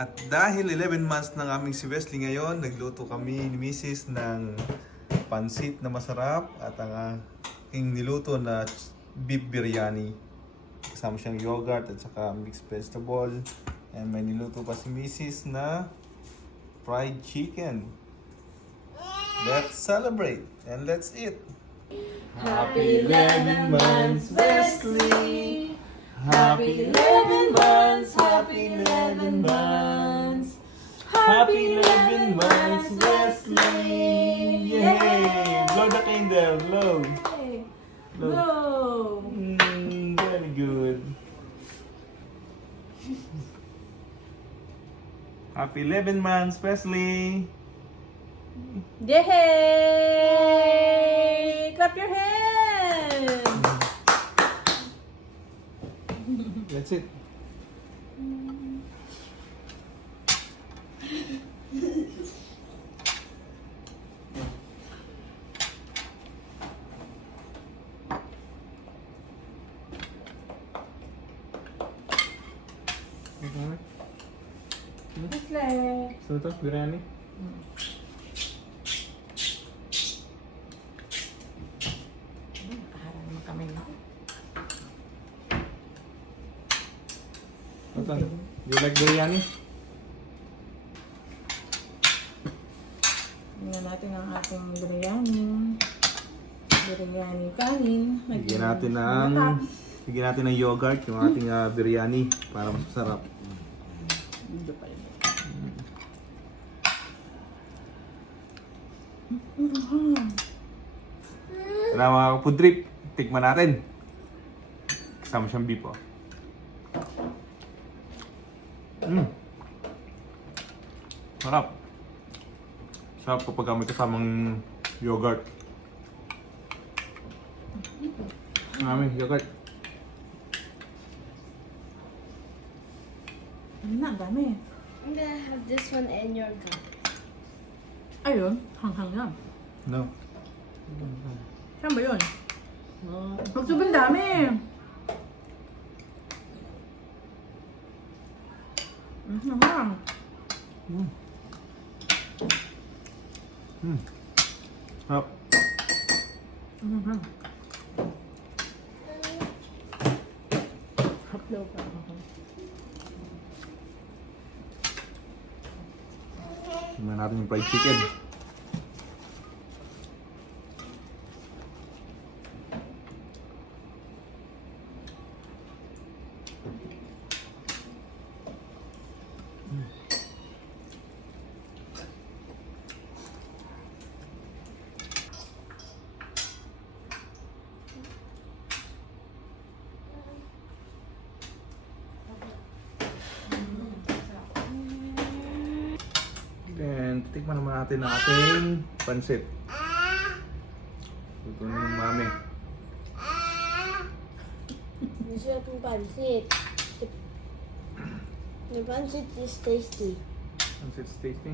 At dahil 11 months ng aming si Wesley ngayon, nagluto kami ni Mrs. ng pansit na masarap at ang aking niluto na beef biryani. Kasama siyang yogurt at saka mixed vegetable. And may niluto pa si Mrs. na fried chicken. Let's celebrate and let's eat! Happy 11 months, Wesley. Happy 11 months, happy 11 months. Happy 11 months, Wesley. Yay! Blow the candle, blow. Blow. Very good. Happy 11 months, Wesley. Yay! Clap your hands! That's it. Wesley. So ito, biryani. Nakaharap naman kami na. Ito, do you like biryani? Tingnan natin ang ating biryani. Biryani kanin. Bigyan natin ng yogurt yung ating biryani para mas masarap. Hindi pa yun. Tara mga food trip, tikman natin. Kasama siyang beef, oh. Sarap. Sarap kapag may kasamang yogurt. Marami yogurt. Ano na, ang dami. I'm gonna have this one and your gun. Ayun, hanghang lang. No. Saan ba yun? Sobrang dami. Hanghang. Sarap. Hanghang. Haplo pa ako. Tingnan natin yung fried chicken. Then, titikman naman natin ang ating pansit. Ito na yung mami. This is yung pancit. The pancit is tasty. Pansit's tasty.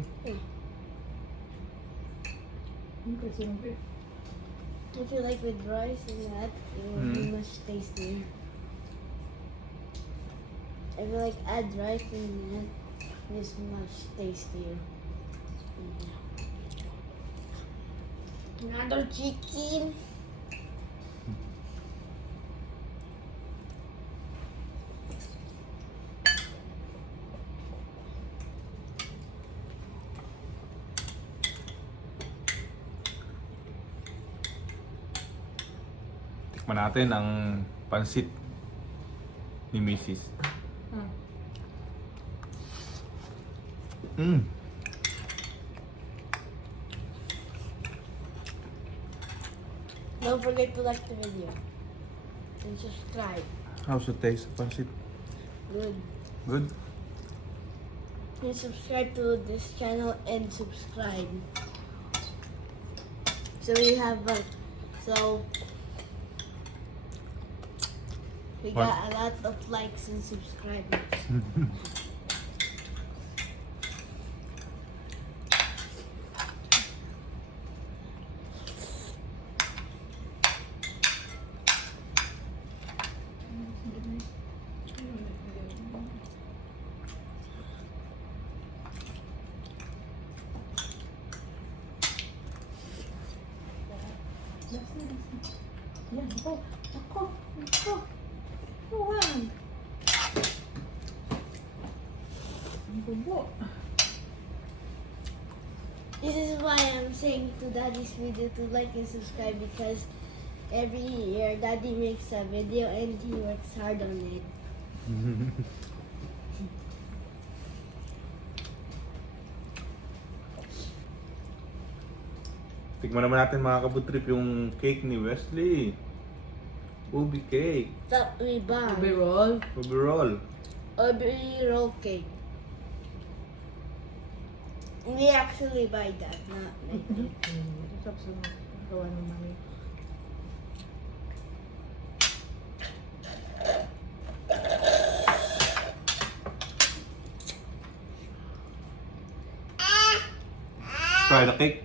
If you like with rice and that, it will be much tastier. If you like add rice and that, it's much tastier. Another chicken. Tikman natin ang pansit ni Mrs. Don't forget to like the video and subscribe. How's the taste of pansit? Good. Good? Please subscribe to this channel and subscribe. So we have we What? got a lot of likes and subscribers. Ako. Ako. Ako. Huwag. Ang bubo. This is why I'm saying to Daddy's video to like and subscribe because every year Daddy makes a video and he works hard on it. Tikman naman natin mga kabutrip yung cake ni Wesley. Ubi cake. That we buy. Ruby roll. Ubi roll. Ubi roll cake. We actually buy that, not like Sarap sa gawa ng mami. Try the cake.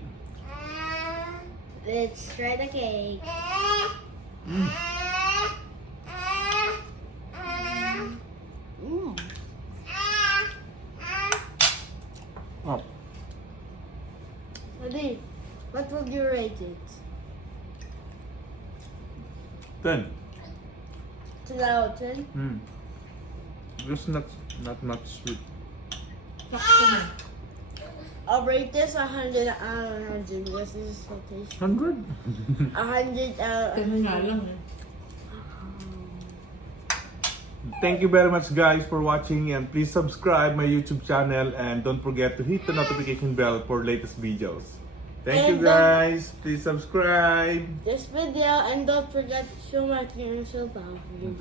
Let's try the cake. Mm. Oh. Daddy, what would you rate it? 10. 10 out of 10? Just not much sweet. Sakto na. I'll rate this 100 out of 100 because this is so tasty. 100? 100 out of Ganun nga lang eh. Thank you very much guys for watching and please subscribe my YouTube channel and don't forget to hit the notification bell for latest videos. Thank you And don't- guys. Please subscribe. this video and don't forget to show my parents about you.